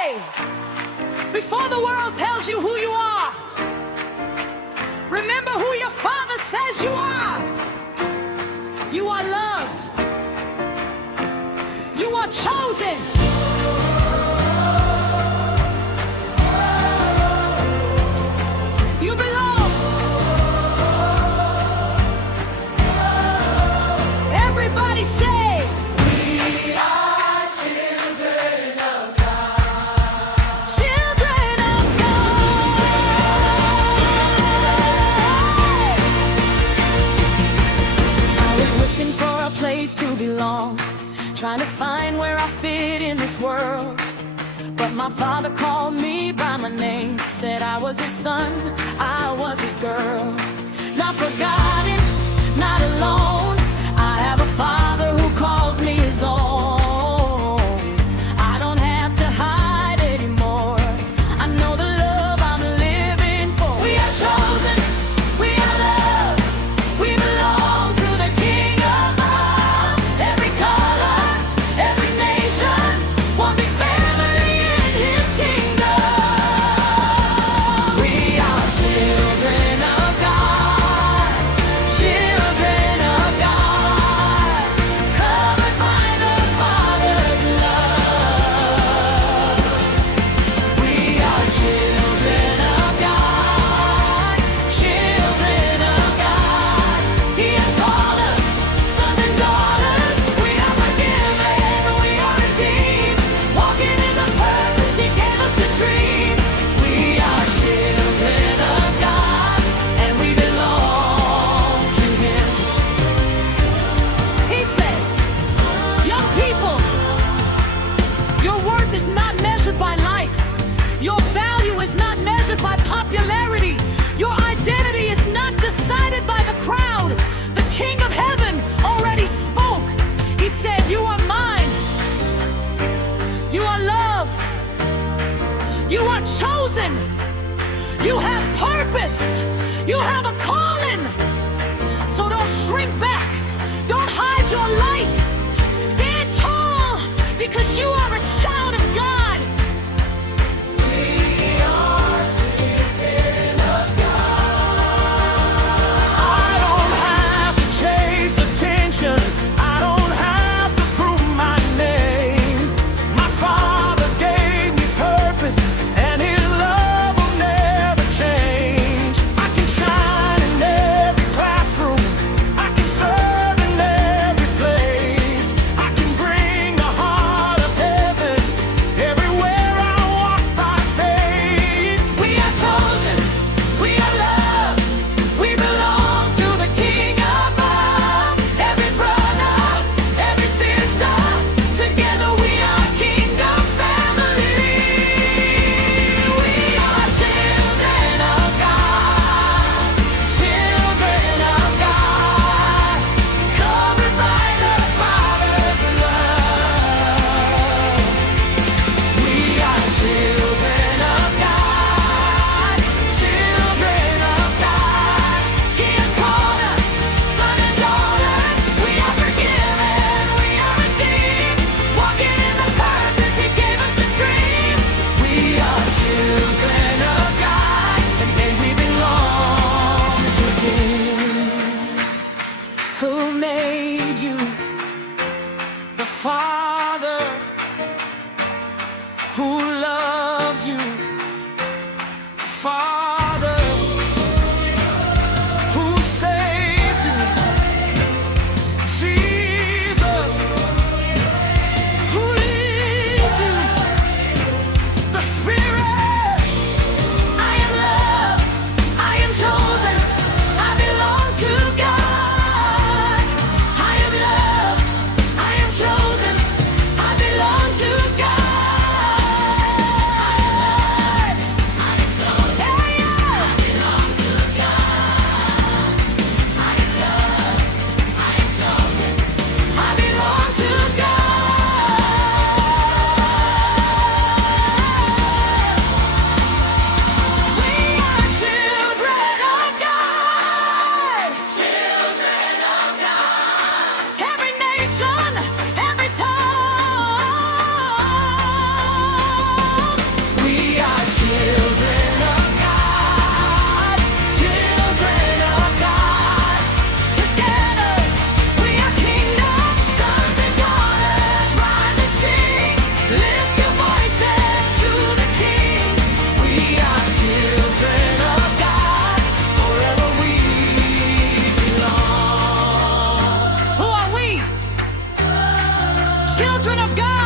say, before the world tells you who you are, remember who your Father says you are. You are loved. You are chosen. You belong. Everybody say, we are children of God. Children of God. I was looking for a place to belong, trying to find where I fit in this world. But my Father called me by my name, said I was his son, I was his girl. Not forgotten, not alone, I have a Father who calls me his own. I don't have to hide anymore, I know the love I'm living for. We are chosen, we are loved, we belong to the King above. Every color, every nation, one big family in his kingdom. We are children of God, children of God, covered by the Father's love. We are children of God, children of God. He has called us sons and daughters. We are forgiven, we are redeemed, walking in the purpose he gave us to dream. We are children of God, and we belong to him. He said, young people, your worth is not measured by likes. Your value is not measured by popularity. Your identity is not decided by the crowd. The King of Heaven already spoke. He said, you are mine. You are loved. You are chosen. You have purpose. You have a calling. So don't shrink back. Don't hide your light. Stand tall, because you are a child of God. We are children of God. I don't have to chase attention. I don't have to prove my name. My Father gave me purpose, and his love will never change. I can shine in every classroom, I can serve in every place, I can bring the heart of heaven everywhere I walk by faith. We are chosen, we are loved, we belong to the King above. Every brother, every sister, together we are kingdom family. We are children of God, children of God, covered by the Father's love. We are children of God, children of God. He has called us sons and daughters. We are forgiven, we are redeemed, walking in the purpose he gave us to dream. We are children of God, and may we belong to him. Who made you? The Father. Who loves you? Father. Who saved you? Jesus. Who leads you? The Spirit. I am loved, I am chosen, I belong to God. I am loved, I am chosen, I belong to God. children of God.